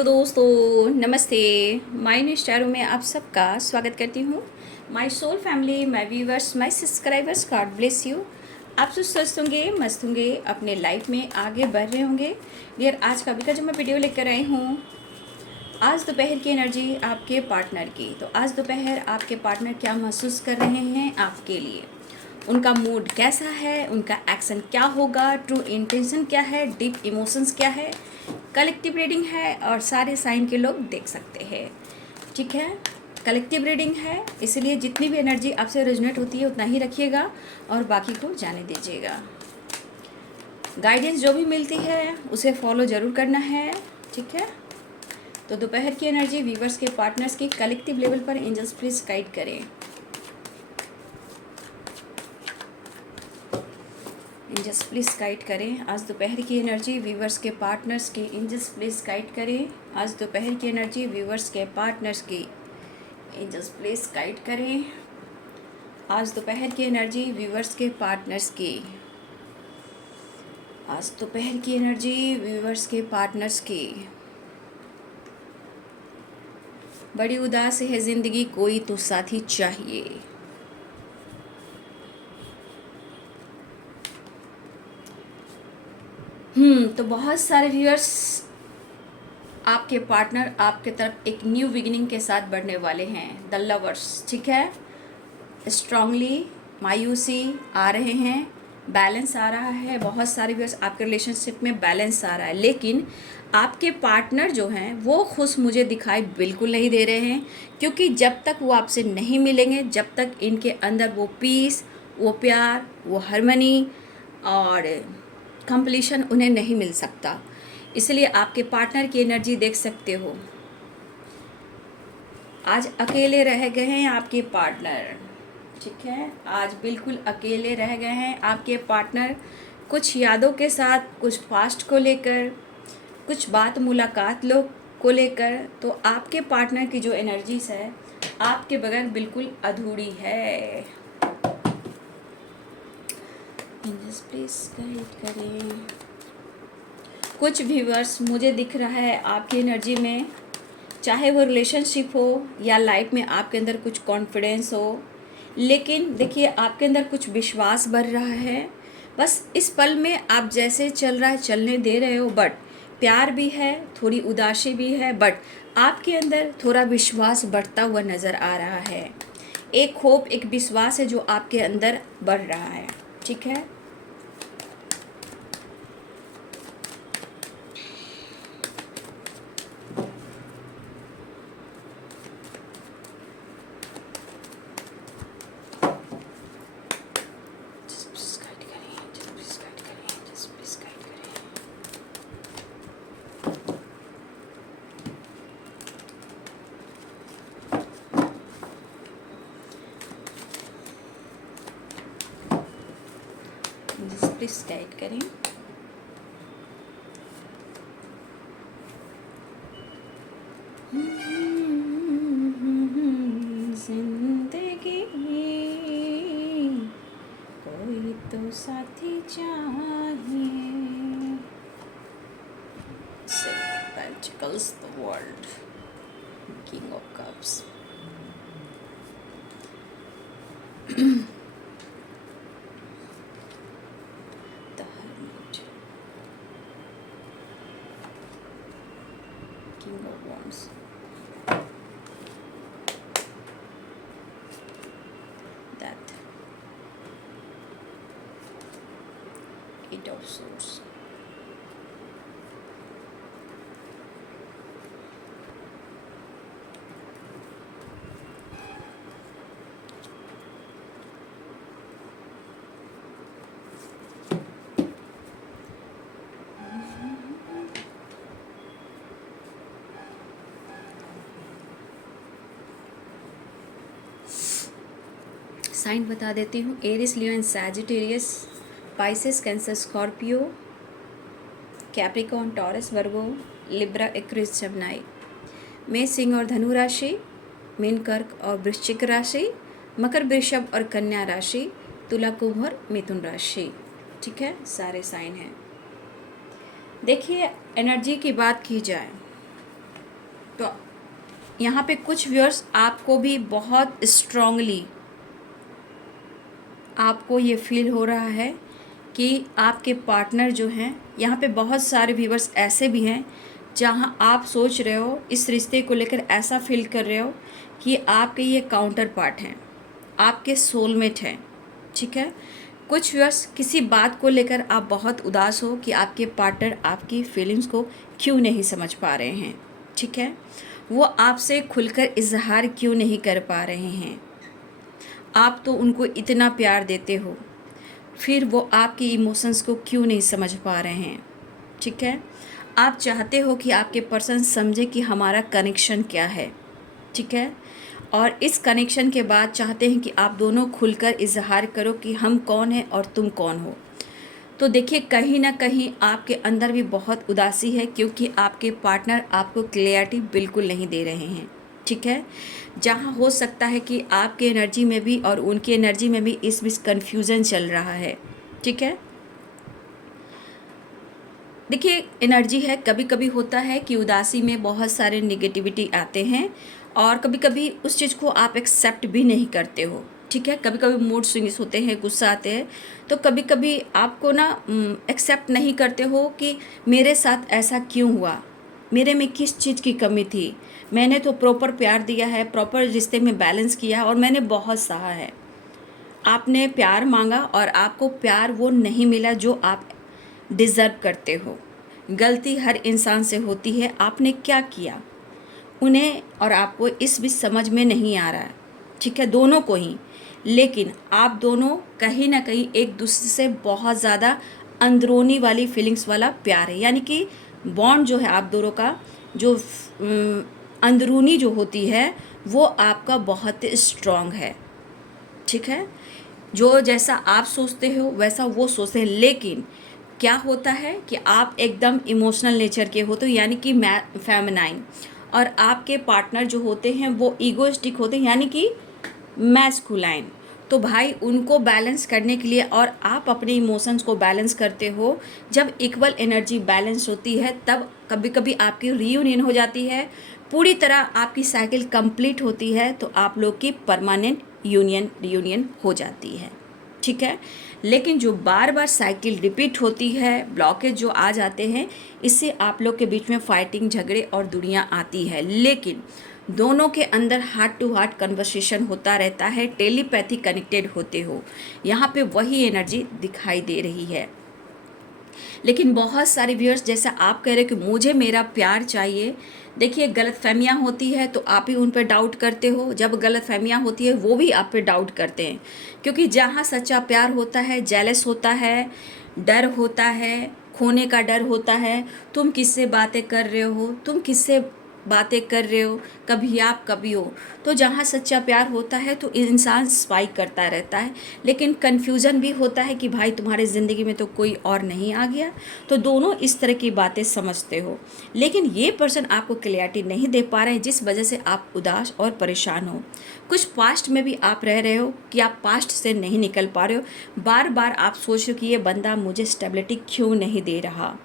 Hello दोस्तों, नमस्ते। My new स्टारों में आप सबका स्वागत करती हूँ। My soul family, my viewers, my subscribers, God bless you. आप सब स्वस्थ होंगे, मस्त होंगे, अपने लाइफ में आगे बढ़ रहे होंगे। डियर, आज का अभी का जो मैं वीडियो लेकर आई हूँ, आज दोपहर की एनर्जी आपके पार्टनर की। तो आज दोपहर आपके पार्टनर क्या महसूस कर रहे हैं आपके लिए, उनका मूड कैसा है, उनका एक्शन क्या होगा, ट्रू इंटेंशन क्या है, डीप इमोशंस क्या है। कलेक्टिव रीडिंग है और सारे साइन के लोग देख सकते हैं, ठीक है। कलेक्टिव रीडिंग है, इसलिए जितनी भी एनर्जी आपसे रेजोनेट होती है उतना ही रखिएगा और बाकी को जाने दीजिएगा। गाइडेंस जो भी मिलती है उसे फॉलो ज़रूर करना है, ठीक है। तो दोपहर की एनर्जी व्यूवर्स के पार्टनर्स की कलेक्टिव लेवल पर एंजल्स प्लीज गाइड करें। एंजल्स प्लीज गाइड करें आज दोपहर की एनर्जी व्यूवर्स के पार्टनर्स की। एंजल्स प्लीज गाइड करें आज दोपहर की एनर्जी व्यूवर्स के पार्टनर्स की। एंजल्स प्लीज गाइड करें आज दोपहर की एनर्जी व्यूवर्स के पार्टनर्स की। आज दोपहर की एनर्जी व्यूवर्स के पार्टनर्स की। बड़ी उदास है जिंदगी, कोई तो साथी चाहिए। तो बहुत सारे व्यूअर्स, आपके पार्टनर आपके तरफ एक न्यू बिगिनिंग के साथ बढ़ने वाले हैं। द लवर्स, ठीक है। स्ट्रांगली मायूसी आ रहे हैं, बैलेंस आ रहा है। बहुत सारे व्यूअर्स, आपके रिलेशनशिप में बैलेंस आ रहा है, लेकिन आपके पार्टनर जो हैं वो खुश मुझे दिखाई बिल्कुल नहीं दे रहे हैं, क्योंकि जब तक वो आपसे नहीं मिलेंगे, जब तक इनके अंदर वो पीस, वो प्यार, वो हार्मनी और कंप्लीशन उन्हें नहीं मिल सकता। इसलिए आपके पार्टनर की एनर्जी देख सकते हो, आज अकेले रह गए हैं आपके पार्टनर, ठीक है। आज बिल्कुल अकेले रह गए हैं आपके पार्टनर, कुछ यादों के साथ, कुछ पास्ट को लेकर, कुछ बात मुलाकात लोग को लेकर। तो आपके पार्टनर की जो एनर्जीज है आपके बगैर बिल्कुल अधूरी है। प्लीज गाइड करें। कुछ व्यूअर्स, मुझे दिख रहा है आपकी एनर्जी में, चाहे वो रिलेशनशिप हो या लाइफ में आपके अंदर कुछ कॉन्फिडेंस हो, लेकिन देखिए आपके अंदर कुछ विश्वास बढ़ रहा है। बस इस पल में आप जैसे चल रहा है चलने दे रहे हो, बट प्यार भी है, थोड़ी उदासी भी है, बट आपके अंदर थोड़ा विश्वास बढ़ता हुआ नज़र आ रहा है। एक होप, एक विश्वास है जो आपके अंदर बढ़ रहा है, ठीक है। प्लीज गाइड करें। जिंदगी कोई तो साथी चाहिए। Seven of Pentacles, the World, King of Cups. The Hermit, King of Wands, Death, Eight of Swords. Sign बता देती हूँ, Aries, Leo and Sagittarius, Pisces, Cancer, Scorpio, Capricorn, Taurus, Virgo, Libra, Aquarius, Gemini. मेष, सिंह और धनु राशि, mean, कर्क और वृश्चिक राशि, मकर, वृषभ और कन्या राशि, तुला, कुंभ और मिथुन राशि, ठीक है। सारे साइन हैं। देखिए, एनर्जी की बात की जाए तो यहाँ पे कुछ व्यूअर्स आपको भी बहुत स्ट्रांगली आपको ये फील हो रहा है कि आपके पार्टनर जो हैं, यहाँ पे बहुत सारे व्यूअर्स ऐसे भी हैं जहाँ आप सोच रहे हो इस रिश्ते को लेकर, ऐसा फील कर रहे हो कि आपके ये काउंटर पार्ट हैं, आपके सोलमेट हैं। ठीक है, कुछ व्यूअर्स किसी बात को लेकर आप बहुत उदास हो कि आपके पार्टनर आपकी फीलिंग्स को क्यों नहीं समझ पा रहे हैं। ठीक है, वो आपसे खुलकर इजहार क्यों नहीं कर पा रहे हैं। आप तो उनको इतना प्यार देते हो, फिर वो आपके इमोशंस को क्यों नहीं समझ पा रहे हैं। ठीक है, आप चाहते हो कि आपके पर्सन समझे कि हमारा कनेक्शन क्या है। ठीक है, और इस कनेक्शन के बाद चाहते हैं कि आप दोनों खुलकर इजहार करो कि हम कौन हैं और तुम कौन हो। तो देखिए, कहीं ना कहीं आपके अंदर भी बहुत उदासी है, क्योंकि आपके पार्टनर आपको क्लियरिटी बिल्कुल नहीं दे रहे हैं। ठीक है, जहाँ हो सकता है कि आपके एनर्जी में भी और उनकी एनर्जी में भी इस बीच कन्फ्यूज़न चल रहा है। ठीक है, देखिए एनर्जी है, कभी कभी होता है कि उदासी में बहुत सारे निगेटिविटी आते हैं और कभी कभी उस चीज़ को आप एक्सेप्ट भी नहीं करते हो। ठीक है, कभी कभी मूड स्विंग्स होते हैं, गुस्सा आते हैं, तो कभी कभी आपको ना एक्सेप्ट नहीं करते हो कि मेरे साथ ऐसा क्यों हुआ, मेरे में किस चीज़ की कमी थी। मैंने तो प्रॉपर प्यार दिया है, प्रॉपर रिश्ते में बैलेंस किया और मैंने बहुत सहा है। आपने प्यार मांगा और आपको प्यार वो नहीं मिला जो आप डिज़र्व करते हो। गलती हर इंसान से होती है, आपने क्या किया उन्हें और आपको इस बीच समझ में नहीं आ रहा है। ठीक है, दोनों को ही, लेकिन आप दोनों कहीं ना कहीं एक दूसरे से बहुत ज़्यादा अंदरूनी वाली फीलिंग्स वाला प्यार है, यानी कि बॉन्ड जो है आप दोनों का, जो अंदरूनी जो होती है वो आपका बहुत स्ट्रॉन्ग है। ठीक है, जो जैसा आप सोचते हो वैसा वो सोचते हैं, लेकिन क्या होता है कि आप एकदम इमोशनल नेचर के हो, तो यानी कि फेमिनाइन, और आपके पार्टनर जो होते हैं वो ईगोइस्टिक होते हैं, यानी कि मैस्कुलाइन। तो भाई उनको बैलेंस करने के लिए और आप अपने इमोशंस को बैलेंस करते हो, जब इक्वल एनर्जी बैलेंस होती है तब कभी कभी आपकी रीयूनियन हो जाती है, पूरी तरह आपकी साइकिल कंप्लीट होती है, तो आप लोग की परमानेंट रीयूनियन हो जाती है। ठीक है, लेकिन जो बार बार साइकिल रिपीट होती है, ब्लॉकेज जो आ जाते हैं, इससे आप लोग के बीच में फाइटिंग, झगड़े और दुनिया आती है। लेकिन दोनों के अंदर हार्ट टू हार्ट कन्वर्सेशन होता रहता है, टेलीपैथी कनेक्टेड होते हो, यहाँ पे वही एनर्जी दिखाई दे रही है। लेकिन बहुत सारे व्यूअर्स जैसा आप कह रहे हो कि मुझे मेरा प्यार चाहिए, देखिए गलतफहमियाँ होती है तो आप ही उन पर डाउट करते हो, जब गलतफहमियाँ होती है वो भी आप पे डाउट करते हैं, क्योंकि जहाँ सच्चा प्यार होता है, जेलस होता है, डर होता है, खोने का डर होता है, तुम किससे बातें कर रहे हो, तुम किससे बातें कर रहे हो, कभी आप कभी हो। तो जहाँ सच्चा प्यार होता है तो इंसान स्पाइक करता रहता है, लेकिन कन्फ्यूज़न भी होता है कि भाई तुम्हारे ज़िंदगी में तो कोई और नहीं आ गया, तो दोनों इस तरह की बातें समझते हो। लेकिन ये पर्सन आपको क्लैरिटी नहीं दे पा रहे हैं, जिस वजह से आप उदास और परेशान हो। कुछ पास्ट में भी आप रह रहे हो कि आप पास्ट से नहीं निकल पा रहे हो, बार बार आप सोच रहे हो कि ये बंदा मुझे स्टेबिलिटी क्यों नहीं दे रहा।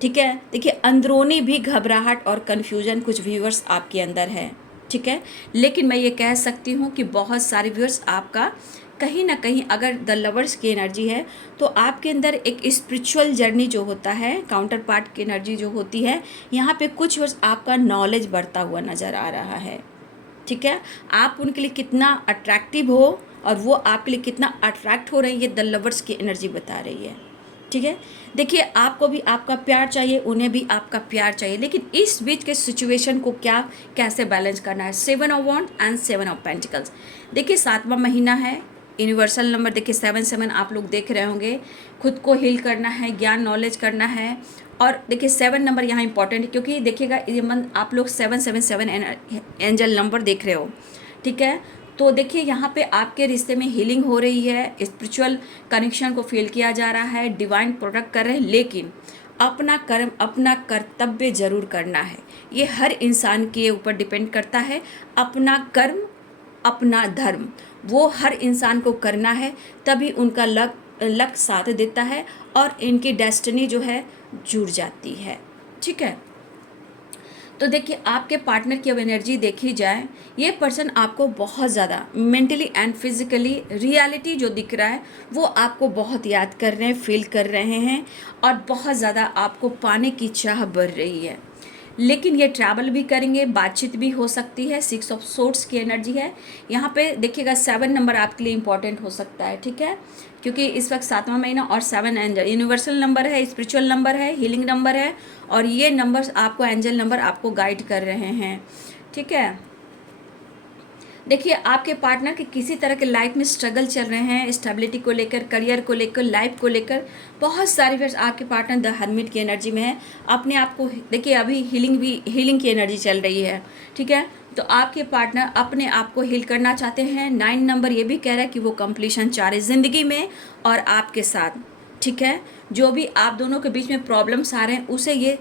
ठीक है, देखिए अंदरूनी भी घबराहट और कन्फ्यूजन कुछ व्यूअर्स आपके अंदर है। ठीक है, लेकिन मैं ये कह सकती हूँ कि बहुत सारे व्यूअर्स आपका कहीं ना कहीं, अगर द लवर्स की एनर्जी है तो आपके अंदर एक स्पिरिचुअल जर्नी जो होता है, काउंटर पार्ट की एनर्जी जो होती है, यहाँ पे कुछ व्यूअर्स आपका नॉलेज बढ़ता हुआ नज़र आ रहा है। ठीक है, आप उनके लिए कितना अट्रैक्टिव हो और वो आपके लिए कितना अट्रैक्ट हो रहे हैं, ये द लवर्स की एनर्जी बता रही है। ठीक है, देखिए आपको भी आपका प्यार चाहिए, उन्हें भी आपका प्यार चाहिए, लेकिन इस बीच के सिचुएशन को क्या कैसे बैलेंस करना है। 7 of wands and 7 of pentacles, देखिए 7वां महीना है, यूनिवर्सल नंबर देखिए 7 आप लोग देख रहे होंगे, खुद को हील करना है, ज्ञान नॉलेज करना है। और देखिए 7 नंबर यहाँ इंपॉर्टेंट है, क्योंकि देखिएगा ये मंथ आप लोग 777 एंजल नंबर देख रहे हो। ठीक है, तो देखिए यहाँ पे आपके रिश्ते में हीलिंग हो रही है, स्पिरिचुअल कनेक्शन को फील किया जा रहा है, डिवाइन प्रोटेक्ट कर रहे हैं, लेकिन अपना कर्म, अपना कर्तव्य जरूर करना है। ये हर इंसान के ऊपर डिपेंड करता है, अपना कर्म, अपना धर्म, वो हर इंसान को करना है, तभी उनका लक साथ देता है और इनकी डेस्टिनी जो है जुड़ जाती है। ठीक है, तो देखिए आपके पार्टनर की अब एनर्जी देखी जाए, ये पर्सन आपको बहुत ज़्यादा मेंटली एंड फिजिकली रियलिटी जो दिख रहा है वो आपको बहुत याद कर रहे हैं, फील कर रहे हैं और बहुत ज़्यादा आपको पाने की चाह बढ़ रही है। लेकिन ये ट्रैवल भी करेंगे, बातचीत भी हो सकती है। 6 ऑफ सोर्ड्स की एनर्जी है यहाँ पे। देखिएगा 7 नंबर आपके लिए इंपॉर्टेंट हो सकता है, ठीक है, क्योंकि इस वक्त 7वां महीना और 7 एंजल यूनिवर्सल नंबर है, स्पिरिचुअल नंबर है, हीलिंग नंबर है और ये नंबर्स आपको एंजल नंबर आपको गाइड कर रहे हैं, ठीक है। देखिए आपके पार्टनर के किसी तरह के लाइफ में स्ट्रगल चल रहे हैं, स्टेबिलिटी को लेकर, करियर को लेकर, लाइफ को लेकर बहुत सारी वर्ष आपके पार्टनर द हर्मिट की एनर्जी में है। अपने आप को देखिए, अभी हीलिंग की एनर्जी चल रही है, ठीक है। तो आपके पार्टनर अपने आप को हील करना चाहते हैं। 9 नंबर ये भी कह रहा है कि वो कंप्लीशन चाह रहे ज़िंदगी में और आपके साथ, ठीक है। जो भी आप दोनों के बीच में प्रॉब्लम्स आ रहे हैं उसे ये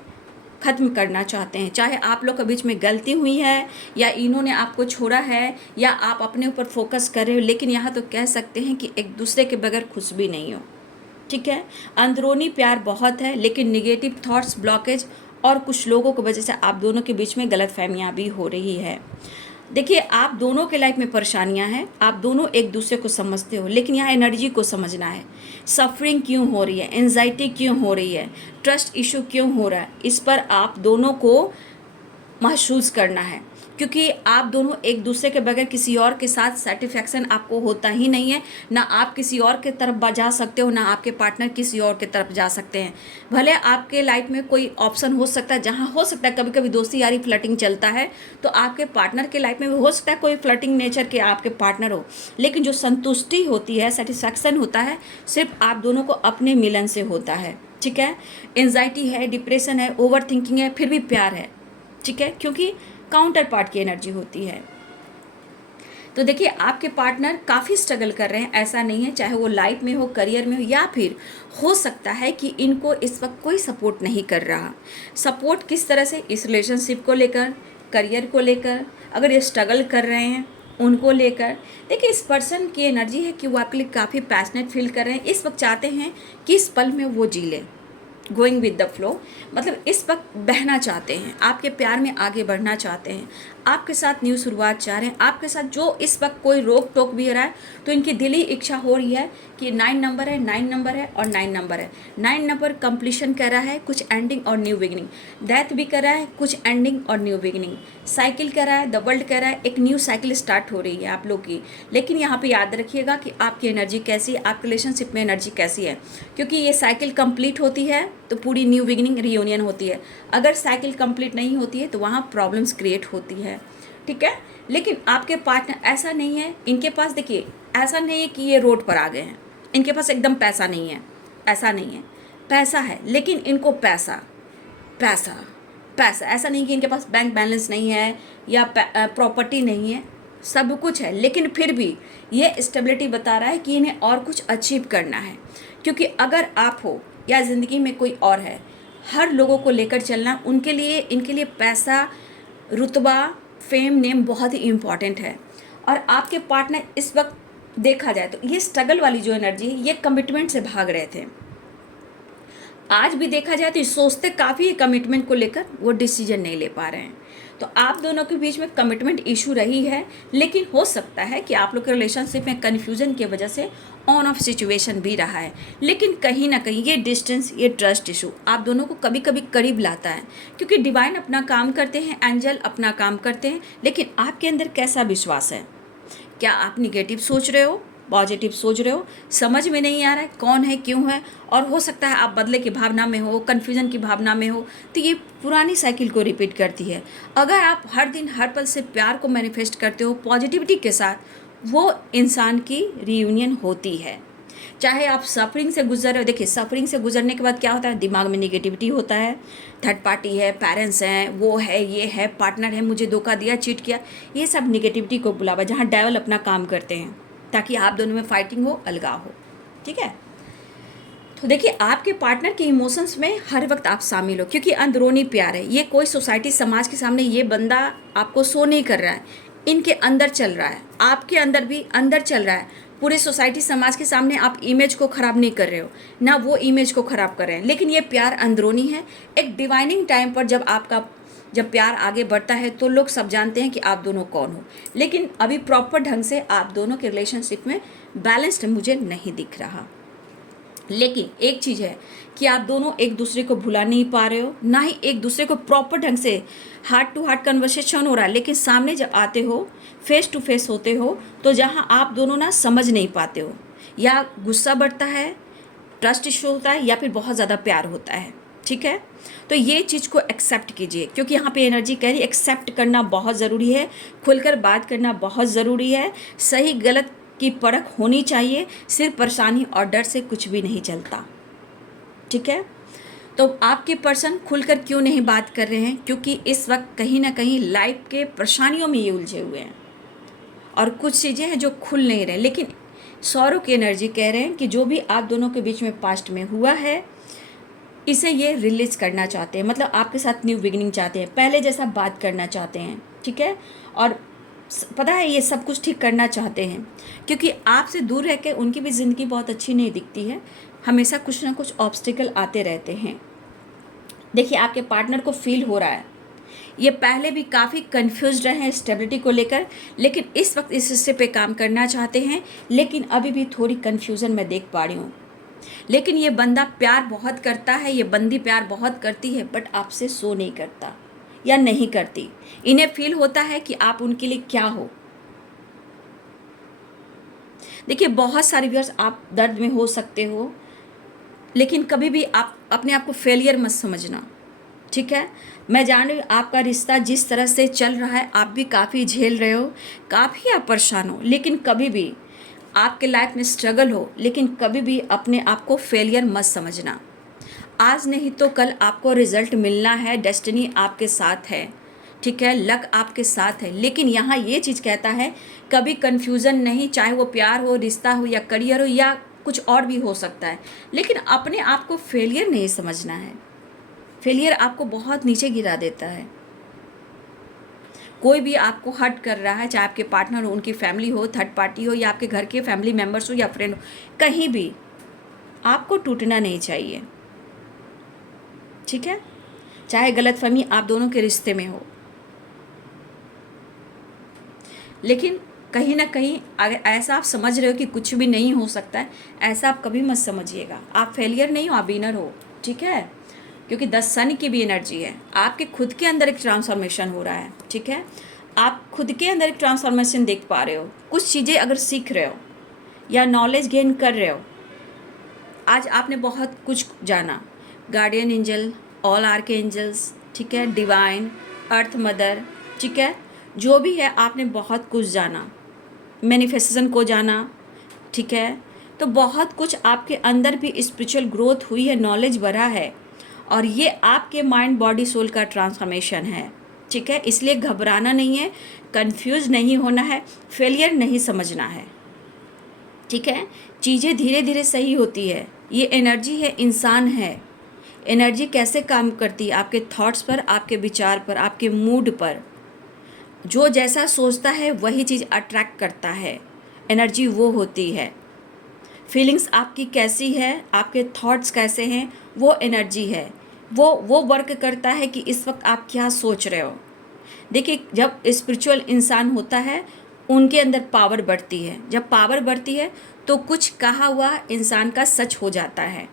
ख़त्म करना चाहते हैं। चाहे आप लोग के बीच में गलती हुई है या इन्होंने आपको छोड़ा है या आप अपने ऊपर फोकस कर रहे हो, लेकिन यहाँ तो कह सकते हैं कि एक दूसरे के बगैर खुश भी नहीं हो, ठीक है। अंदरूनी प्यार बहुत है लेकिन निगेटिव थॉट्स, ब्लॉकेज और कुछ लोगों की वजह से आप दोनों के बीच में गलतफहमियां भी हो रही है। देखिए आप दोनों के लाइफ में परेशानियां हैं, आप दोनों एक दूसरे को समझते हो, लेकिन यहाँ एनर्जी को समझना है। सफरिंग क्यों हो रही है, एंजाइटी क्यों हो रही है, ट्रस्ट इशू क्यों हो रहा है, इस पर आप दोनों को महसूस करना है, क्योंकि आप दोनों एक दूसरे के बगैर किसी और के साथ सेटिस्फैक्शन आपको होता ही नहीं है। ना आप किसी और के तरफ जा सकते हो, ना आपके पार्टनर किसी और के तरफ जा सकते हैं। भले आपके लाइफ में कोई ऑप्शन हो सकता है जहां हो सकता है कभी कभी दोस्ती यारी फ्लर्टिंग चलता है, तो आपके पार्टनर के लाइफ में भी हो सकता है कोई फ्लर्टिंग नेचर के आपके पार्टनर हो, लेकिन जो संतुष्टि होती है, सेटिस्फैक्शन होता है, सिर्फ आप दोनों को अपने मिलन से होता है, ठीक है। एंजाइटी है, डिप्रेशन है, ओवर थिंकिंग है, फिर भी प्यार है, ठीक है, क्योंकि काउंटर पार्ट की एनर्जी होती है। तो देखिए आपके पार्टनर काफ़ी स्ट्रगल कर रहे हैं, ऐसा नहीं है, चाहे वो लाइफ में हो, करियर में हो, या फिर हो सकता है कि इनको इस वक्त कोई सपोर्ट नहीं कर रहा। सपोर्ट किस तरह से, इस रिलेशनशिप को लेकर, करियर को लेकर, अगर ये स्ट्रगल कर रहे हैं उनको लेकर। देखिए इस पर्सन की एनर्जी है कि वो आपके लिए काफ़ी पैशनेट फील कर रहे हैं, इस वक्त चाहते हैं कि इस पल में वो जी ले, गोइंग विद द फ्लो, मतलब इस वक्त बहना चाहते हैं, आपके प्यार में आगे बढ़ना चाहते हैं, आपके साथ न्यू शुरुआत चाह रहे हैं, आपके साथ जो इस वक्त कोई रोक टोक भी हो रहा है तो इनकी दिली इच्छा हो रही है कि 9 नंबर है, 9 नंबर है और 9 नंबर है। 9 नंबर कंप्लीशन कर रहा है, कुछ एंडिंग और न्यू बिगिनिंग, डेथ भी कर रहा है, कुछ एंडिंग और न्यू बिगिनिंग, साइकिल कर रहा है, द वर्ल्ड कर रहा है, एक न्यू साइकिल स्टार्ट हो रही है आप लोग की। लेकिन यहाँ पे याद रखिएगा कि आपकी एनर्जी कैसी है, आपके रिलेशनशिप में एनर्जी कैसी है, क्योंकि ये साइकिल कंप्लीट होती है तो पूरी न्यू बिगिनिंग, रियूनियन होती है। अगर साइकिल कंप्लीट नहीं होती है तो वहाँ प्रॉब्लम्स क्रिएट होती है, ठीक है। लेकिन आपके पार्टनर ऐसा नहीं है, इनके पास देखिए ऐसा नहीं है कि ये रोड पर आ गए हैं, इनके पास एकदम पैसा नहीं है, ऐसा नहीं है, पैसा है लेकिन इनको पैसा पैसा पैसा, ऐसा नहीं कि इनके पास बैंक बैलेंस नहीं है या प्रॉपर्टी नहीं है, सब कुछ है, लेकिन फिर भी ये स्टेबिलिटी बता रहा है कि इन्हें और कुछ अचीव करना है। क्योंकि अगर आप हो या ज़िंदगी में कोई और है, हर लोगों को लेकर चलना उनके लिए, इनके लिए पैसा, रुतबा, फेम, नेम बहुत ही इम्पॉर्टेंट है। और आपके पार्टनर इस वक्त देखा जाए तो ये स्ट्रगल वाली जो एनर्जी है, ये कमिटमेंट से भाग रहे थे। आज भी देखा जाए तो सोचते काफ़ी है कमिटमेंट को लेकर, वो डिसीजन नहीं ले पा रहे हैं। तो आप दोनों के बीच में कमिटमेंट इशू रही है, लेकिन हो सकता है कि आप लोग के रिलेशनशिप में कन्फ्यूजन की वजह से ऑन ऑफ सिचुएशन भी रहा है, लेकिन कहीं ना कहीं ये डिस्टेंस, ये ट्रस्ट इशू आप दोनों को कभी कभी करीब लाता है, क्योंकि डिवाइन अपना काम करते हैं, एंजल अपना काम करते हैं, लेकिन आपके अंदर कैसा विश्वास है? क्या आप निगेटिव सोच रहे हो, पॉजिटिव सोच रहे हो? समझ में नहीं आ रहा है कौन है, क्यों है, और हो सकता है आप बदले की भावना में हो, कन्फ्यूजन की भावना में हो, तो ये पुरानी साइकिल को रिपीट करती है। अगर आप हर दिन हर पल से प्यार को मैनिफेस्ट करते हो पॉजिटिविटी के साथ, वो इंसान की रीयूनियन होती है। चाहे आप सफरिंग से गुजर रहे हो, देखिए सफरिंग से गुजरने के बाद क्या होता है, दिमाग में निगेटिविटी होता है, थर्ड पार्टी है, पेरेंट्स हैं, वो है, ये है, पार्टनर है, मुझे धोखा दिया, चीट किया, ये सब निगेटिविटी को बुलावा, जहाँ डेवल अपना काम करते हैं ताकि आप दोनों में फाइटिंग हो, अलगाव हो, ठीक है। तो देखिए आपके पार्टनर के इमोशंस में हर वक्त आप शामिल हो, क्योंकि अंदरूनी प्यार है। ये कोई सोसाइटी, समाज के सामने ये बंदा आपको शो नहीं कर रहा है, इनके अंदर चल रहा है, आपके अंदर भी अंदर चल रहा है। पूरे सोसाइटी, समाज के सामने आप इमेज को ख़राब नहीं कर रहे हो, ना वो इमेज को ख़राब कर रहे हैं, लेकिन ये प्यार अंदरूनी है। एक डिवाइनिंग टाइम पर जब आपका जब प्यार आगे बढ़ता है तो लोग सब जानते हैं कि आप दोनों कौन हो। लेकिन अभी प्रॉपर ढंग से आप दोनों के रिलेशनशिप में बैलेंस्ड मुझे नहीं दिख रहा। लेकिन एक चीज़ है कि आप दोनों एक दूसरे को भुला नहीं पा रहे हो, ना ही एक दूसरे को प्रॉपर ढंग से हार्ट टू हार्ट कन्वर्सेशन हो रहा है। लेकिन सामने जब आते हो, फेस टू फेस होते हो, तो जहाँ आप दोनों ना समझ नहीं पाते हो, या गुस्सा बढ़ता है, ट्रस्ट इशू होता है, या फिर बहुत ज़्यादा प्यार होता है। ठीक है, तो ये चीज़ को एक्सेप्ट कीजिए, क्योंकि यहाँ पे एनर्जी कह रही एक्सेप्ट करना बहुत ज़रूरी है, खुलकर बात करना बहुत ज़रूरी है, सही गलत की परख होनी चाहिए। सिर्फ परेशानी और डर से कुछ भी नहीं चलता। ठीक है, तो आपके पर्सन खुलकर क्यों नहीं बात कर रहे हैं? क्योंकि इस वक्त कहीं ना कहीं लाइफ के परेशानियों में ये उलझे हुए हैं और कुछ चीज़ें हैं जो खुल नहीं रहे। लेकिन सौरों की एनर्जी कह रहे हैं कि जो भी आप दोनों के बीच में पास्ट में हुआ है, इसे ये रिलीज करना चाहते हैं। मतलब आपके साथ न्यू बिगिनिंग चाहते हैं, पहले जैसा बात करना चाहते हैं। ठीक है, और पता है ये सब कुछ ठीक करना चाहते हैं, क्योंकि आपसे दूर रह के उनकी भी ज़िंदगी बहुत अच्छी नहीं दिखती है। हमेशा कुछ ना कुछ ऑब्स्टिकल आते रहते हैं। देखिए, आपके पार्टनर को फील हो रहा है, ये पहले भी काफ़ी कंफ्यूज रहे हैं स्टेबिलिटी को लेकर, लेकिन इस वक्त इस हिस्से पे काम करना चाहते हैं। लेकिन अभी भी थोड़ी कन्फ्यूज़न मैं देख पा रही हूँ। लेकिन ये बंदा प्यार बहुत करता है, ये बंदी प्यार बहुत करती है, बट आपसे सो नहीं करता या नहीं करती। इन्हें फील होता है कि आप उनके लिए क्या हो। देखिए, बहुत सारे व्यूअर्स, आप दर्द में हो सकते हो, लेकिन कभी भी आप अपने आप को फेलियर मत समझना। ठीक है, मैं जान रही हूँ आपका रिश्ता जिस तरह से चल रहा है, आप भी काफ़ी झेल रहे हो, काफ़ी आप परेशान हो, लेकिन कभी भी आपके लाइफ में स्ट्रगल हो, लेकिन कभी भी अपने आप को फेलियर मत समझना। आज नहीं तो कल आपको रिजल्ट मिलना है, डेस्टिनी आपके साथ है। ठीक है, लक आपके साथ है। लेकिन यहाँ ये चीज़ कहता है, कभी कन्फ्यूज़न नहीं, चाहे वो प्यार हो, रिश्ता हो, या करियर हो, या कुछ और भी हो सकता है। लेकिन अपने आप को फेलियर नहीं समझना है। फेलियर आपको बहुत नीचे गिरा देता है। कोई भी आपको हर्ट कर रहा है, चाहे आपके पार्टनर हो, उनकी फैमिली हो, थर्ड पार्टी हो, या आपके घर के फैमिली मेम्बर्स हो, या फ्रेंड हो, कहीं भी आपको टूटना नहीं चाहिए। ठीक है, चाहे गलतफहमी आप दोनों के रिश्ते में हो, लेकिन कहीं ना कहीं अगर ऐसा आप समझ रहे हो कि कुछ भी नहीं हो सकता है, ऐसा आप कभी मत समझिएगा। आप फेलियर नहीं हो, आप विनर हो। ठीक है, क्योंकि 10 सन की भी एनर्जी है। आपके खुद के अंदर एक ट्रांसफॉर्मेशन हो रहा है। ठीक है, आप खुद के अंदर एक ट्रांसफॉर्मेशन देख पा रहे हो। कुछ चीज़ें अगर सीख रहे हो या नॉलेज गेन कर रहे हो, आज आपने बहुत कुछ जाना, guardian angel, all archangels, ठीक है, डिवाइन, अर्थ मदर, ठीक है, जो भी है आपने बहुत कुछ जाना, मैनिफेस्टेशन को जाना। ठीक है, तो बहुत कुछ आपके अंदर भी स्पिरिचुअल ग्रोथ हुई है, नॉलेज बढ़ा है, और ये आपके माइंड बॉडी सोल का ट्रांसफॉर्मेशन है। ठीक है, इसलिए घबराना नहीं है, कंफ्यूज नहीं होना है, फेलियर नहीं समझना है। ठीक है, चीज़ें धीरे धीरे सही होती है। ये एनर्जी है, इंसान है। एनर्जी कैसे काम करती है? आपके थॉट्स पर, आपके विचार पर, आपके मूड पर। जो जैसा सोचता है वही चीज़ अट्रैक्ट करता है। एनर्जी वो होती है। फीलिंग्स आपकी कैसी है, आपके थॉट्स कैसे हैं, वो एनर्जी है। वो वर्क करता है कि इस वक्त आप क्या सोच रहे हो। देखिए, जब स्पिरिचुअल इंसान होता है, उनके अंदर पावर बढ़ती है। जब पावर बढ़ती है तो कुछ कहा हुआ इंसान का सच हो जाता है।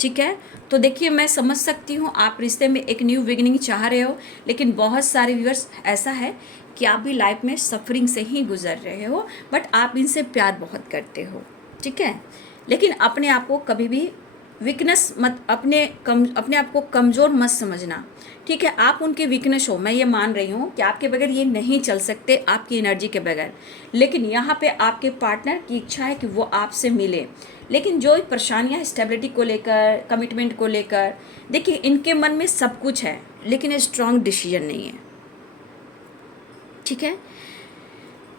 ठीक है, तो देखिए, मैं समझ सकती हूँ आप रिश्ते में एक न्यू बिगिनिंग चाह रहे हो, लेकिन बहुत सारे व्यूअर्स ऐसा है कि आप भी लाइफ में सफरिंग से ही गुजर रहे हो, बट आप इनसे प्यार बहुत करते हो। ठीक है, लेकिन अपने आप को कभी भी वीकनेस मत, अपने आप को कमज़ोर मत समझना। ठीक है, आप उनके वीकनेस हो, मैं ये मान रही हूँ कि आपके बगैर ये नहीं चल सकते, आपकी एनर्जी के बगैर। लेकिन यहाँ पे आपके पार्टनर की इच्छा है कि वो आपसे मिले, लेकिन जो परेशानियाँ स्टेबिलिटी को लेकर, कमिटमेंट को लेकर, देखिए इनके मन में सब कुछ है, लेकिन ये स्ट्रॉन्ग डिसीजन नहीं है। ठीक है,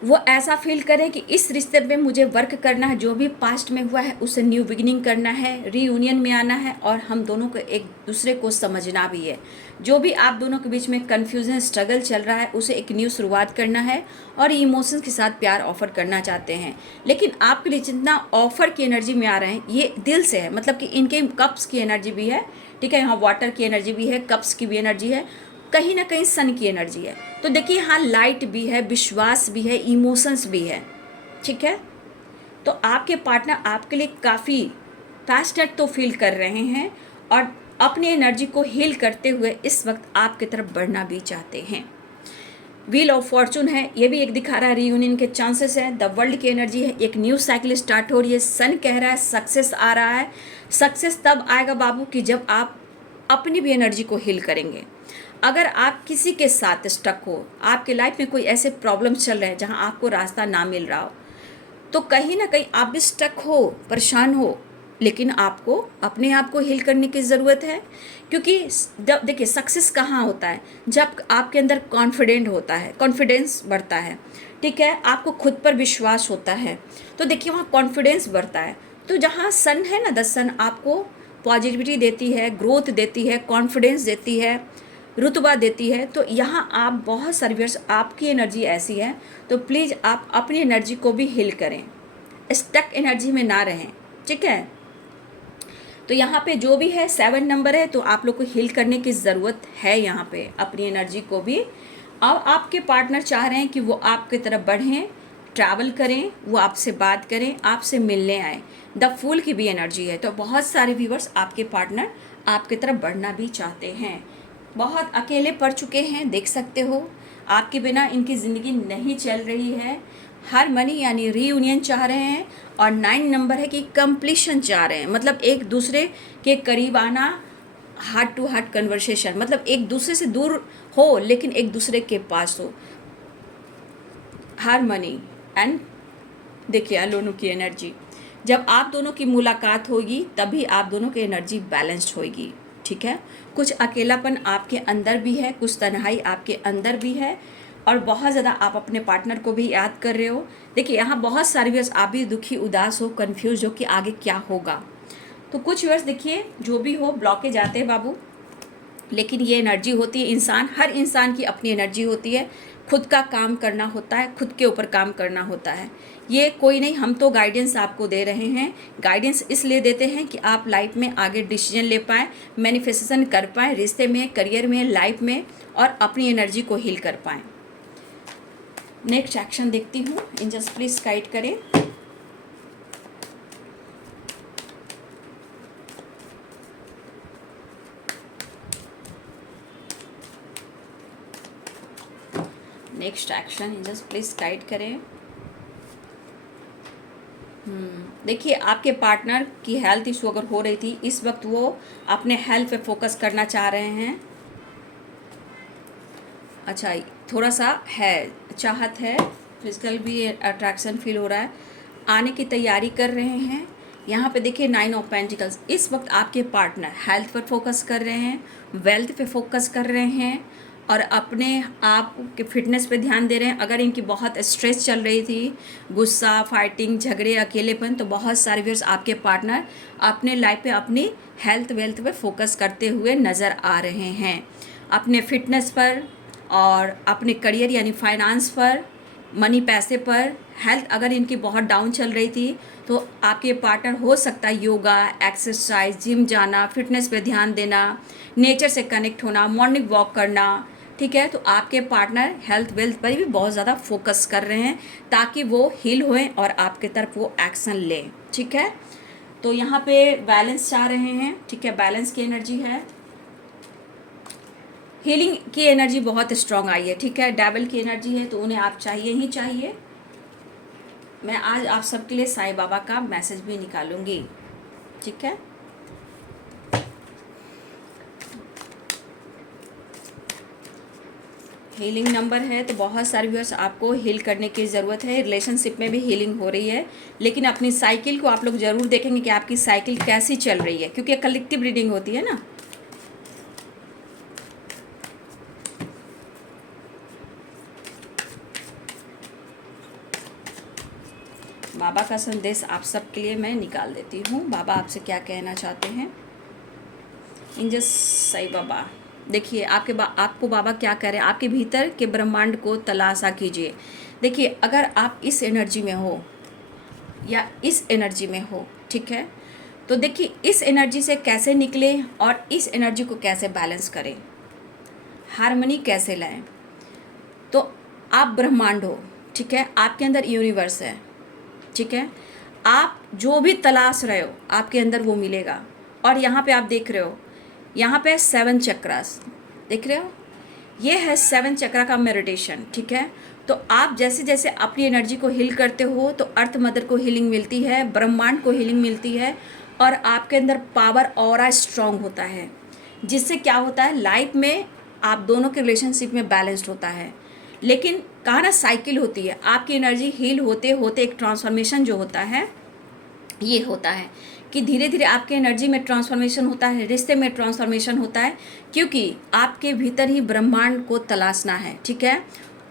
वो ऐसा फील करें कि इस रिश्ते में मुझे वर्क करना है, जो भी पास्ट में हुआ है उसे न्यू बिगिनिंग करना है, रीयूनियन में आना है, और हम दोनों को एक दूसरे को समझना भी है। जो भी आप दोनों के बीच में कन्फ्यूजन, स्ट्रगल चल रहा है, उसे एक न्यू शुरुआत करना है, और इमोशंस के साथ प्यार ऑफर करना चाहते हैं। लेकिन आपके लिए जितना ऑफर की एनर्जी में आ रहे हैं, ये दिल से है। मतलब कि इनके कप्स की एनर्जी भी है। ठीक है, यहाँ वाटर की एनर्जी भी है, कप्स की भी एनर्जी है। कहीं ना कहीं सन की एनर्जी है। तो देखिए यहाँ लाइट भी है, विश्वास भी है, इमोशंस भी है, ठीक है। तो आपके पार्टनर आपके लिए काफ़ी पैशनेट तो फील कर रहे हैं और अपनी एनर्जी को हील करते हुए इस वक्त आपकी तरफ बढ़ना भी चाहते हैं। व्हील ऑफ फॉर्चून है, ये भी एक दिखा रहा है रियूनियन के चांसेस है। द वर्ल्ड की एनर्जी है, एक न्यू साइकिल स्टार्ट हो रही है। सन कह रहा है सक्सेस आ रहा है। सक्सेस तब आएगा बाबू कि जब आप अपनी भी एनर्जी को हील करेंगे। अगर आप किसी के साथ स्टक हो, आपके लाइफ में कोई ऐसे प्रॉब्लम्स चल रहे हैं जहां आपको रास्ता ना मिल रहा हो, तो कहीं ना कहीं आप भी स्टक हो, परेशान हो, लेकिन आपको अपने आप को हील करने की ज़रूरत है। क्योंकि देखिए सक्सेस कहाँ होता है, जब आपके अंदर कॉन्फिडेंट होता है, कॉन्फिडेंस बढ़ता है, ठीक है, आपको खुद पर विश्वास होता है, तो देखिए वहाँ कॉन्फिडेंस बढ़ता है। तो जहाँ सन है ना, द सन आपको पॉजिटिविटी देती है, ग्रोथ देती है, कॉन्फिडेंस देती है, रुतबा देती है। तो यहाँ आप बहुत सारे व्यूअर्स, आपकी एनर्जी ऐसी है, तो प्लीज़ आप अपनी एनर्जी को भी हील करें, स्टक एनर्जी में ना रहें, ठीक है। तो यहाँ पे जो भी है 7 नंबर है, तो आप लोग को हील करने की ज़रूरत है यहाँ पे अपनी एनर्जी को भी। अब आपके पार्टनर चाह रहे हैं कि वो आपकी तरफ बढ़ें, ट्रैवल करें, वो आपसे बात करें, आपसे मिलने आए। द फूल की भी एनर्जी है, तो बहुत सारे व्यूवर्स आपके पार्टनर आपकी तरफ बढ़ना भी चाहते हैं। बहुत अकेले पड़ चुके हैं, देख सकते हो, आपके बिना इनकी ज़िंदगी नहीं चल रही है। हारमनी यानी रीयूनियन चाह रहे हैं। और 9 नंबर है कि कंप्लीशन चाह रहे हैं, मतलब एक दूसरे के करीब आना, हार्ट टू हार्ट कन्वर्सेशन, मतलब एक दूसरे से दूर हो लेकिन एक दूसरे के पास हो। हारमनी एंड देखिए दोनों की एनर्जी, जब आप दोनों की मुलाकात होगी तभी आप दोनों की एनर्जी बैलेंस्ड होगी, ठीक है। कुछ अकेलापन आपके अंदर भी है, कुछ तन्हाई आपके अंदर भी है, और बहुत ज़्यादा आप अपने पार्टनर को भी याद कर रहे हो। देखिए यहाँ बहुत सारे व्यूअर्स आप भी दुखी, उदास हो, कंफ्यूज हो कि आगे क्या होगा। तो कुछ व्यूअर्स देखिए जो भी हो, ब्लॉकेज आते हैं बाबू, लेकिन ये एनर्जी होती है, इंसान, हर इंसान की अपनी एनर्जी होती है। खुद का काम करना होता है, खुद के ऊपर काम करना होता है। ये कोई नहीं, हम तो गाइडेंस आपको दे रहे हैं। गाइडेंस इसलिए देते हैं कि आप लाइफ में आगे डिसीजन ले पाएँ, मैनिफेस्टेशन कर पाएँ, रिश्ते में, करियर में, लाइफ में, और अपनी एनर्जी को हील कर पाएँ। नेक्स्ट एक्शन देखती हूँ, एंजल्स प्लीज गाइड करें। Next action angels please guide करें। देखिए आपके पार्टनर की हेल्थ इशू अगर हो रही थी, इस वक्त वो अपने हेल्थ पे फोकस करना चाह रहे हैं। अच्छा, थोड़ा सा है, चाहत है, फिजिकल भी अट्रैक्शन फील हो रहा है, आने की तैयारी कर रहे हैं। यहाँ पे देखिए 9 ऑफ पेंटिकल्स, इस वक्त आपके पार्टनर हेल्थ पर फोकस कर रहे हैं, वेल्थ पे फोकस कर रहे हैं, और अपने आप के फिटनेस पे ध्यान दे रहे हैं। अगर इनकी बहुत स्ट्रेस चल रही थी, गुस्सा, फाइटिंग, झगड़े, अकेलेपन, तो बहुत सारे व्यूअर्स आपके पार्टनर अपने लाइफ पे अपनी हेल्थ वेल्थ पे फोकस करते हुए नज़र आ रहे हैं, अपने फिटनेस पर और अपने करियर यानी फाइनेंस पर, मनी, पैसे पर। हेल्थ अगर इनकी बहुत डाउन चल रही थी, तो आपके पार्टनर हो सकता है योगा, एक्सरसाइज, जिम जाना, फिटनेस पे ध्यान देना, नेचर से कनेक्ट होना, मॉर्निंग वॉक करना, ठीक है। तो आपके पार्टनर हेल्थ वेल्थ पर भी बहुत ज़्यादा फोकस कर रहे हैं ताकि वो हील होएं और आपके तरफ वो एक्शन लें, ठीक है। तो यहाँ पे बैलेंस चाह रहे हैं, ठीक है, बैलेंस की एनर्जी है। हीलिंग की एनर्जी बहुत स्ट्रांग आई है, ठीक है। डेविल की एनर्जी है, तो उन्हें आप चाहिए ही चाहिए। मैं आज आप सबके लिए साईं बाबा का मैसेज भी निकालूंगी, ठीक है। हीलिंग नंबर है, तो बहुत सारे व्यूअर्स आपको हील करने की ज़रूरत है। रिलेशनशिप में भी हीलिंग हो रही है, लेकिन अपनी साइकिल को आप लोग ज़रूर देखेंगे कि आपकी साइकिल कैसी चल रही है, क्योंकि कलेक्टिव रीडिंग होती है ना। बाबा का संदेश आप सबके लिए मैं निकाल देती हूँ। बाबा आपसे क्या कहना चाहते हैं। इंजस साईं बाबा, देखिए आपको बाबा क्या कह रहे हैं, आपके भीतर के ब्रह्मांड को तलाशा कीजिए। देखिए अगर आप इस एनर्जी में हो या इस एनर्जी में हो, ठीक है, तो देखिए इस एनर्जी से कैसे निकले और इस एनर्जी को कैसे बैलेंस करें। हार्मनी कैसे लाएं। तो आप ब्रह्मांड हो, ठीक है, आपके अंदर यूनिवर्स है, ठीक है, आप जो भी तलाश रहे हो आपके अंदर वो मिलेगा। और यहाँ पे आप देख रहे हो, यहाँ पे 7 चक्रास देख रहे हो, ये है 7 चक्रा का मेडिटेशन, ठीक है। तो आप जैसे जैसे अपनी एनर्जी को हील करते हो तो अर्थ मदर को हीलिंग मिलती है, ब्रह्मांड को हीलिंग मिलती है, और आपके अंदर पावर ऑरा स्ट्रांग होता है, जिससे क्या होता है लाइफ में आप दोनों के रिलेशनशिप में बैलेंस्ड होता है। लेकिन कहा ना साइकिल होती है, आपकी एनर्जी हील होते होते एक ट्रांसफॉर्मेशन जो होता है ये होता है कि धीरे धीरे आपके एनर्जी में ट्रांसफॉर्मेशन होता है, रिश्ते में ट्रांसफॉर्मेशन होता है, क्योंकि आपके भीतर ही ब्रह्मांड को तलाशना है, ठीक है।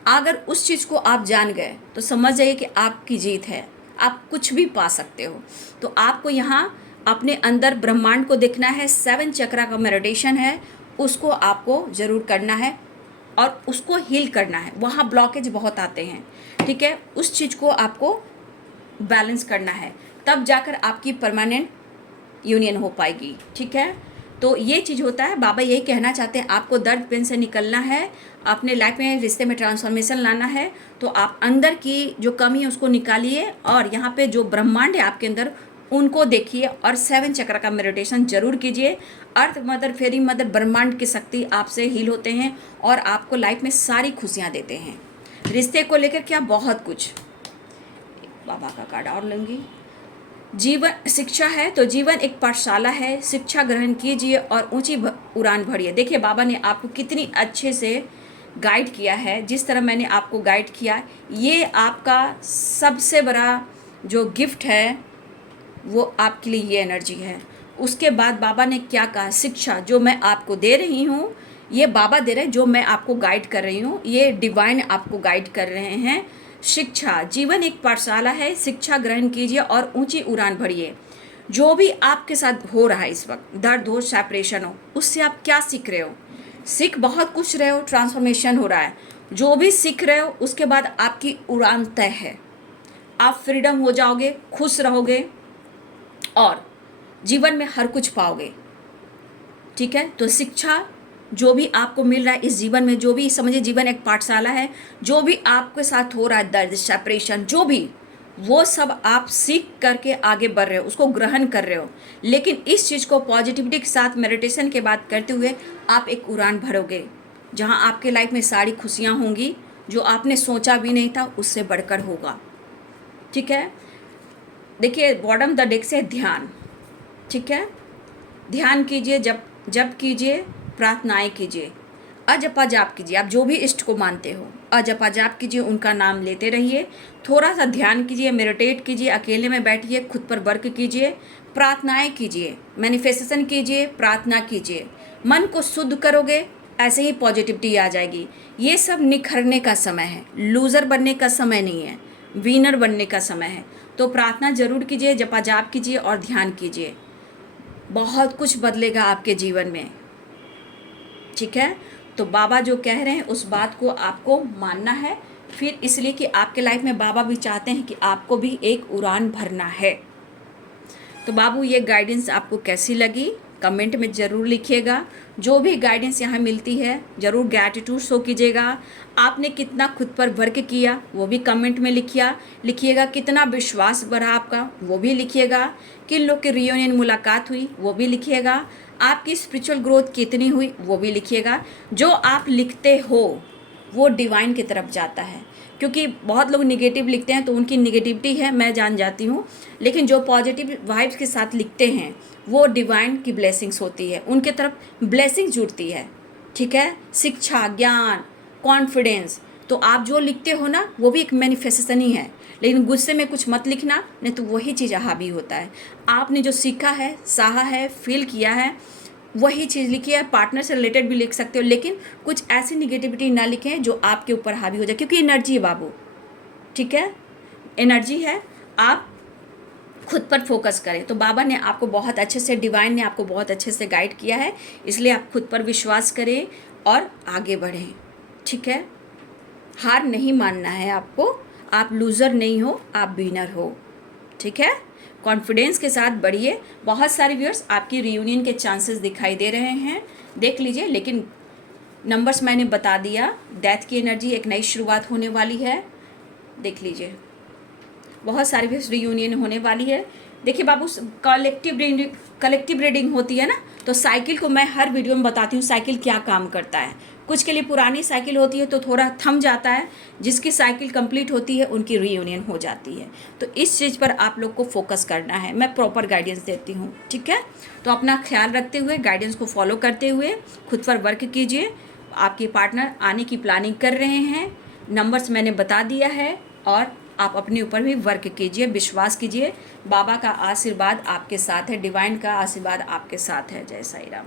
अगर उस चीज़ को आप जान गए तो समझ जाइए कि आपकी जीत है, आप कुछ भी पा सकते हो। तो आपको यहाँ अपने अंदर ब्रह्मांड को देखना है, 7 चक्रा का मेडिटेशन है, उसको आपको ज़रूर करना है और उसको हील करना है। वहाँ ब्लॉकेज बहुत आते हैं, ठीक है, उस चीज़ को आपको बैलेंस करना है, तब जाकर आपकी परमानेंट यूनियन हो पाएगी, ठीक है। तो ये चीज़ होता है, बाबा यही कहना चाहते हैं, आपको दर्द पेन से निकलना है, अपने लाइफ में रिश्ते में ट्रांसफॉर्मेशन लाना है, तो आप अंदर की जो कमी है उसको निकालिए और यहाँ पे जो ब्रह्मांड है आपके अंदर उनको देखिए और 7 चक्र का मेडिटेशन जरूर कीजिए। अर्थ मदर, फेरी मदर, ब्रह्मांड की शक्ति आपसे हील होते हैं और आपको लाइफ में सारी खुशियाँ देते हैं। रिश्ते को लेकर क्या बहुत कुछ, बाबा का कार्ड और लूँगी। जीवन शिक्षा है तो जीवन एक पाठशाला है, शिक्षा ग्रहण कीजिए और ऊंची उड़ान भरिए। देखिए बाबा ने आपको कितनी अच्छे से गाइड किया है, जिस तरह मैंने आपको गाइड किया, ये आपका सबसे बड़ा जो गिफ्ट है वो आपके लिए ये एनर्जी है। उसके बाद बाबा ने क्या कहा, शिक्षा जो मैं आपको दे रही हूँ ये बाबा दे रहे हैं, जो मैं आपको गाइड कर रही हूँ ये डिवाइन आपको गाइड कर रहे हैं। शिक्षा, जीवन एक पाठशाला है, शिक्षा ग्रहण कीजिए और ऊंची उड़ान भरिए। जो भी आपके साथ हो रहा है इस वक्त, दर्द हो, सेपरेशन हो, उससे आप क्या सीख रहे हो? सीख बहुत कुछ रहे हो, ट्रांसफॉर्मेशन हो रहा है। जो भी सीख रहे हो उसके बाद आपकी उड़ान तय है, आप फ्रीडम हो जाओगे, खुश रहोगे और जीवन में हर कुछ पाओगे, ठीक है। तो शिक्षा जो भी आपको मिल रहा है इस जीवन में, जो भी समझिए जीवन एक पाठशाला है, जो भी आपके साथ हो रहा है दर्द, सेपरेशन, जो भी, वो सब आप सीख करके आगे बढ़ रहे हो, उसको ग्रहण कर रहे हो। लेकिन इस चीज़ को पॉजिटिविटी के साथ मेडिटेशन के बाद करते हुए आप एक उड़ान भरोगे जहाँ आपके लाइफ में सारी खुशियाँ होंगी, जो आपने सोचा भी नहीं था उससे बढ़कर होगा, ठीक है। देखिए बॉटम द डेक से ध्यान, ठीक है, ध्यान कीजिए, जप कीजिए, प्रार्थनाएं कीजिए, अजपा जाप कीजिए। आप जो भी इष्ट को मानते हो अजपा जाप कीजिए, उनका नाम लेते रहिए, थोड़ा सा ध्यान कीजिए, मेडिटेट कीजिए, अकेले में बैठिए, खुद पर वर्क कीजिए, प्रार्थनाएं कीजिए, मैनिफेस्टेशन कीजिए, प्रार्थना कीजिए। मन को शुद्ध करोगे ऐसे ही पॉजिटिविटी आ जाएगी। ये सब निखरने का समय है, लूज़र बनने का समय नहीं है, विनर बनने का समय है। तो प्रार्थना जरूर कीजिए, जपा जाप कीजिए और ध्यान कीजिए, बहुत कुछ बदलेगा आपके जीवन में, ठीक है। तो बाबा जो कह रहे हैं उस बात को आपको मानना है, फिर इसलिए कि आपके लाइफ में बाबा भी चाहते हैं कि आपको भी एक उड़ान भरना है। तो बाबू ये गाइडेंस आपको कैसी लगी कमेंट में ज़रूर लिखिएगा। जो भी गाइडेंस यहाँ मिलती है ज़रूर ग्रैटिट्यूड शो कीजिएगा। आपने कितना खुद पर वर्क किया वो भी कमेंट में लिखिएगा। कितना विश्वास बढ़ा आपका वो भी लिखिएगा। किन लोग की रियूनियन मुलाकात हुई वो भी लिखिएगा। आपकी स्पिरिचुअल ग्रोथ कितनी हुई वो भी लिखिएगा। जो आप लिखते हो वो डिवाइन की तरफ जाता है, क्योंकि बहुत लोग निगेटिव लिखते हैं तो उनकी निगेटिविटी है, मैं जान जाती हूँ, लेकिन जो पॉजिटिव वाइब्स के साथ लिखते हैं वो डिवाइन की ब्लेसिंग्स होती है, उनके तरफ ब्लेसिंग जुड़ती है, ठीक है। शिक्षा, ज्ञान, कॉन्फिडेंस, तो आप जो लिखते हो ना वो भी एक मैनिफेस्टेशन ही है, लेकिन गुस्से में कुछ मत लिखना, नहीं तो वही चीज़ हावी होता है। आपने जो सीखा है, सहा है, फील किया है वही चीज़ लिखी है। पार्टनर से रिलेटेड भी लिख सकते हो, लेकिन कुछ ऐसी निगेटिविटी ना लिखें जो आपके ऊपर हावी हो जाए, क्योंकि एनर्जी है बाबू, ठीक है, एनर्जी है। आप खुद पर फोकस करें। तो बाबा ने आपको बहुत अच्छे से, डिवाइन ने आपको बहुत अच्छे से गाइड किया है, इसलिए आप खुद पर विश्वास करें और आगे बढ़ें, ठीक है। हार नहीं मानना है आपको, आप लूज़र नहीं हो, आप विनर हो, ठीक है। कॉन्फिडेंस के साथ बढ़िए। बहुत सारे व्यूअर्स आपकी रियूनियन के चांसेस दिखाई दे रहे हैं, देख लीजिए, लेकिन नंबर्स मैंने बता दिया। डेथ की एनर्जी, एक नई शुरुआत होने वाली है। देख लीजिए, बहुत सारी भी रियूनियन होने वाली है। देखिए बाबू, कलेक्टिव रीडिंग होती है ना, तो साइकिल को मैं हर वीडियो में बताती हूँ साइकिल क्या काम करता है। कुछ के लिए पुरानी साइकिल होती है तो थोड़ा थम जाता है, जिसकी साइकिल कंप्लीट होती है उनकी रीयूनियन हो जाती है। तो इस चीज़ पर आप लोग को फोकस करना है, मैं प्रॉपर गाइडेंस देती हूँ, ठीक है। तो अपना ख्याल रखते हुए, गाइडेंस को फॉलो करते हुए खुद पर वर्क कीजिए। आपके पार्टनर आने की प्लानिंग कर रहे हैं, नंबर्स मैंने बता दिया है, और आप अपने ऊपर भी वर्क कीजिए, विश्वास कीजिए। बाबा का आशीर्वाद आपके साथ है, डिवाइन का आशीर्वाद आपके साथ है। जय साईं राम।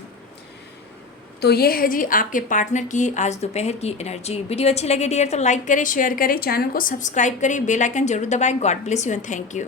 तो ये है जी आपके पार्टनर की आज दोपहर की एनर्जी। वीडियो अच्छी लगी डियर तो लाइक करें, शेयर करें, चैनल को सब्सक्राइब करें, बेल आइकन जरूर दबाएं। God bless you and thank you.